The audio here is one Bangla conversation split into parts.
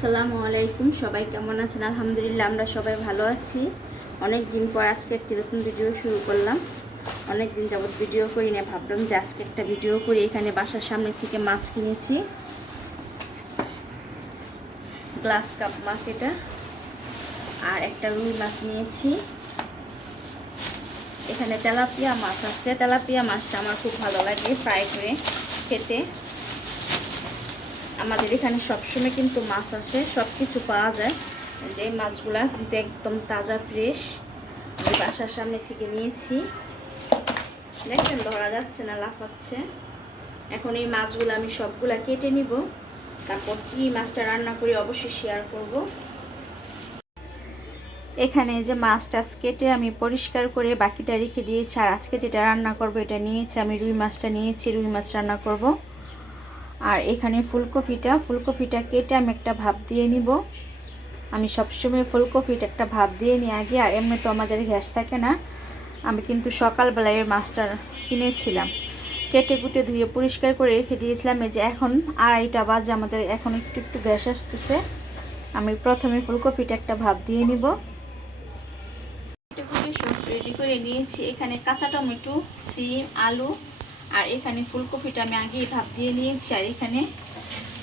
আসসালামু আলাইকুম, সবাই কেমন আছেন? আলহামদুলিল্লাহ, আমরা সবাই ভালো আছি। অনেক দিন পর আজকে একটি নতুন ভিডিও শুরু করলাম। অনেক দিন যাবত ভিডিও করি না ভাবলাম যে আজকে একটা ভিডিও করি। এখানে বাসার সামনে থেকে মাছ কিনেছি। গ্লাস কাপ মাছ এটা। আর একটা রুই মাছ নিয়েছি। এখানে তেলাপিয়া মাছ আছে। তেলাপিয়া মাছটা আমার খুব ভালো লাগে ফ্রাই করে খেতে। আমাদের এখানে সবসময় কিন্তু মাছ আসে সব কিছু পাওয়া যায়। যে মাছগুলা কিন্তু একদম তাজা, ফ্রেশ আমি বাসার সামনে থেকে নিয়েছি। দেখেন, ধরা যাচ্ছে না, লাফাচ্ছে। এখন এই মাছগুলো আমি সবগুলা কেটে নিব। তারপর কি মাছটা রান্না করি অবশ্যই শেয়ার করব। এখানে যে মাছ টাছ কেটে আমি পরিষ্কার করে বাকিটা রেখে দিয়েছি। আর আজকে যেটা রান্না করব, এটা নিয়েছি আমি, রুই মাছটা নিয়েছি, রুই মাছ রান্না করব। আর এখানে ফুলকপিটা ফুলকপিটা কেটে আমি একটা ভাপ দিয়ে নিব। আমি সবসময় ফুলকপিটা একটা ভাপ দিয়ে নিই আগে, আর এমনি তো আমাদের গ্যাস থাকে না। আমি কিন্তু সকালবেলায় এই মাছটা কিনেছিলাম। কেটে কুটে ধুয়ে পরিষ্কার করে রেখে দিয়েছিলাম। এই যে এখন আড়াইটা বাজে, আমাদের এখন একটু একটু গ্যাস আসতেছে। আমি প্রথমে ফুলকপিটা একটা ভাপ দিয়ে নিব। সব রেডি করে নিয়েছি। এখানে কাঁচা টমেটো, সিম, আলু আর এখানে ফুলকপিটা আমি আগেই ভাপ দিয়ে নিয়েছি, আর এখানে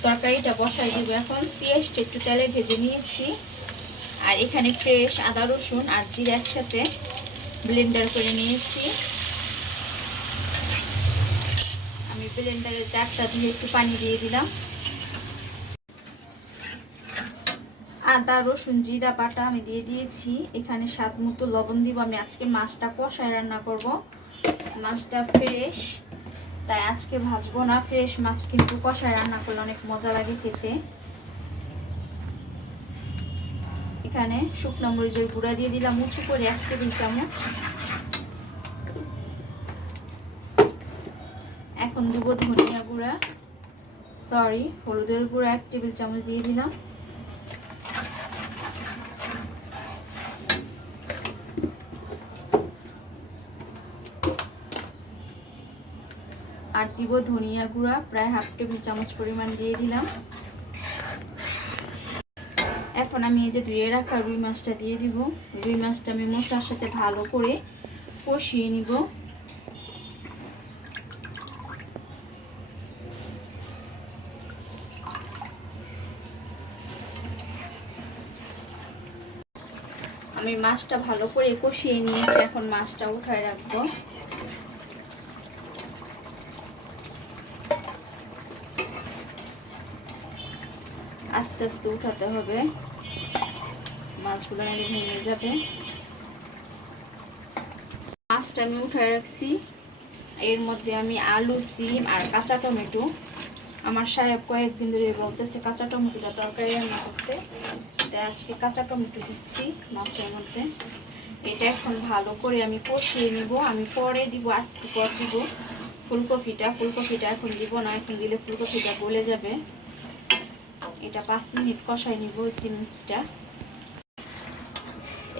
তরকারিটা বসাই দিব এখন। পেঁয়াজটা একটু তেলে ভেজে নিয়েছি। আর এখানে ফ্রেশ আদা, রসুন আর জিরা একসাথে ব্লেন্ডার করে নিয়েছি। আমি ব্লেন্ডারের চারটা দিয়ে একটু পানি দিয়ে দিলাম। আদা, রসুন, জিরা, বাটা আমি দিয়ে দিয়েছি। এখানে স্বাদ মতো লবণ দিব। আমি আজকে মাছটা কষায় রান্না করব। মাছটা ফ্রেশ। তাই আজকে ভাজবো না। ফ্রেশ মাছ কিন্তু কষায় রান্না করলে অনেক মজা লাগে খেতে। এখানে শুকনো মরিচের গুঁড়া দিয়ে দিলাম, উঁচু করে এক টেবিল চামচ। এখন দিব ধনিয়া গুঁড়া। সরি হলুদের গুঁড়া এক টেবিল চামচ দিয়ে দিলাম। আর দিব ধনিয়া গুঁড়া, প্রায় হাফ টেবিল চামচ পরিমাণ দিয়ে দিলাম। এখন আমি এই যে ধুয়ে রাখা রুই মাছটা দিয়ে দিব। রুই মাছটা আমি মশলার সাথে ভালো করে কষিয়ে নিব। আমি মাছটা ভালো করে কষিয়ে নিয়েছি, এখন মাছটা উঠায় রাখব। আস্তে আস্তে উঠাতে হবে। মাছগুলো ভেঙে যাবে। মাছটা আমি উঠায় রাখছি। এর মধ্যে আমি আলু, সিম আর কাঁচা টমেটো। আমার সাহেব কয়েকদিন ধরে বলতেছে, কাঁচা টমেটোটা তরকারি রান্না করতে। তাই আজকে কাঁচা টমেটো দিচ্ছি মাছের মধ্যে। এটা এখন ভালো করে আমি কষিয়ে নিব। আমি পরে দিব আটটু পর দিব। ফুলকপিটা ফুলকপিটা এখন দিব না। এখন দিলে ফুলকপিটা গলে যাবে। এটা পাঁচ মিনিট কষাই নিব সিমটা।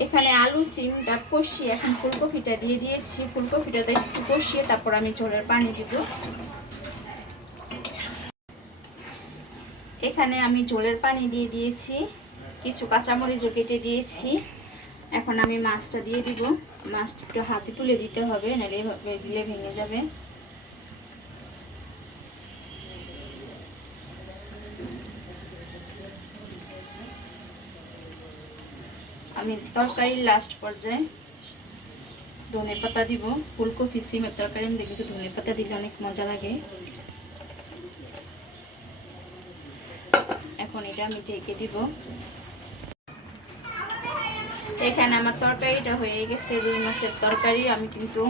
এখানে আলু সিমটা কষিয়ে এখন ফুলকপিটা দিয়ে দিয়েছি। ফুলকপিটা একটু কষিয়ে তারপর আমি ঝোলের পানি দিব। এখানে আমি ঝোলের পানি দিয়ে দিয়েছি। কিছু কাঁচামরিচও কেটে দিয়েছি। এখন আমি মাছটা দিয়ে দিব। মাছটা একটু হাতে তুলে দিতে হবে, নাহলে এভাবে দিলে ভেঙে যাবে। আমি তরকারির লাস্ট পর্যায়ে ধনে পাতা দিব। ফুলকপি সিমের তরকারি, আমি দেখি ধনে পাতা দিলে অনেক মজা লাগে। এখন এটা আমি ঢেকে দিব। এখানে আমার তরকারিটা হয়ে গেছে, রুই মাছের তরকারি। আমি কিন্তু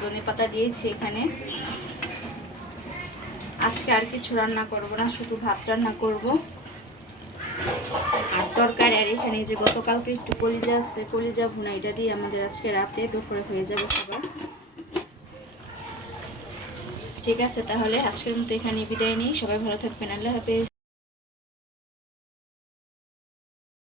ধনে পাতা দিয়েছি এখানে। আজকে আর কিছু রান্না করব না, শুধু ভাত রান্না করব। আর তরকারি, আর এখানে যে গতকালকে একটু কলিজা আছে, কলিজা ভুনা, এটা দিয়ে আমাদের আজকে রাতে দুপুরে হয়ে যাবে খাবার ঠিক আছে, তাহলে আজকের মতো এখানে বিদায় নেই। সবাই ভালো থাকবেন। আল্লাহ হাফেজ।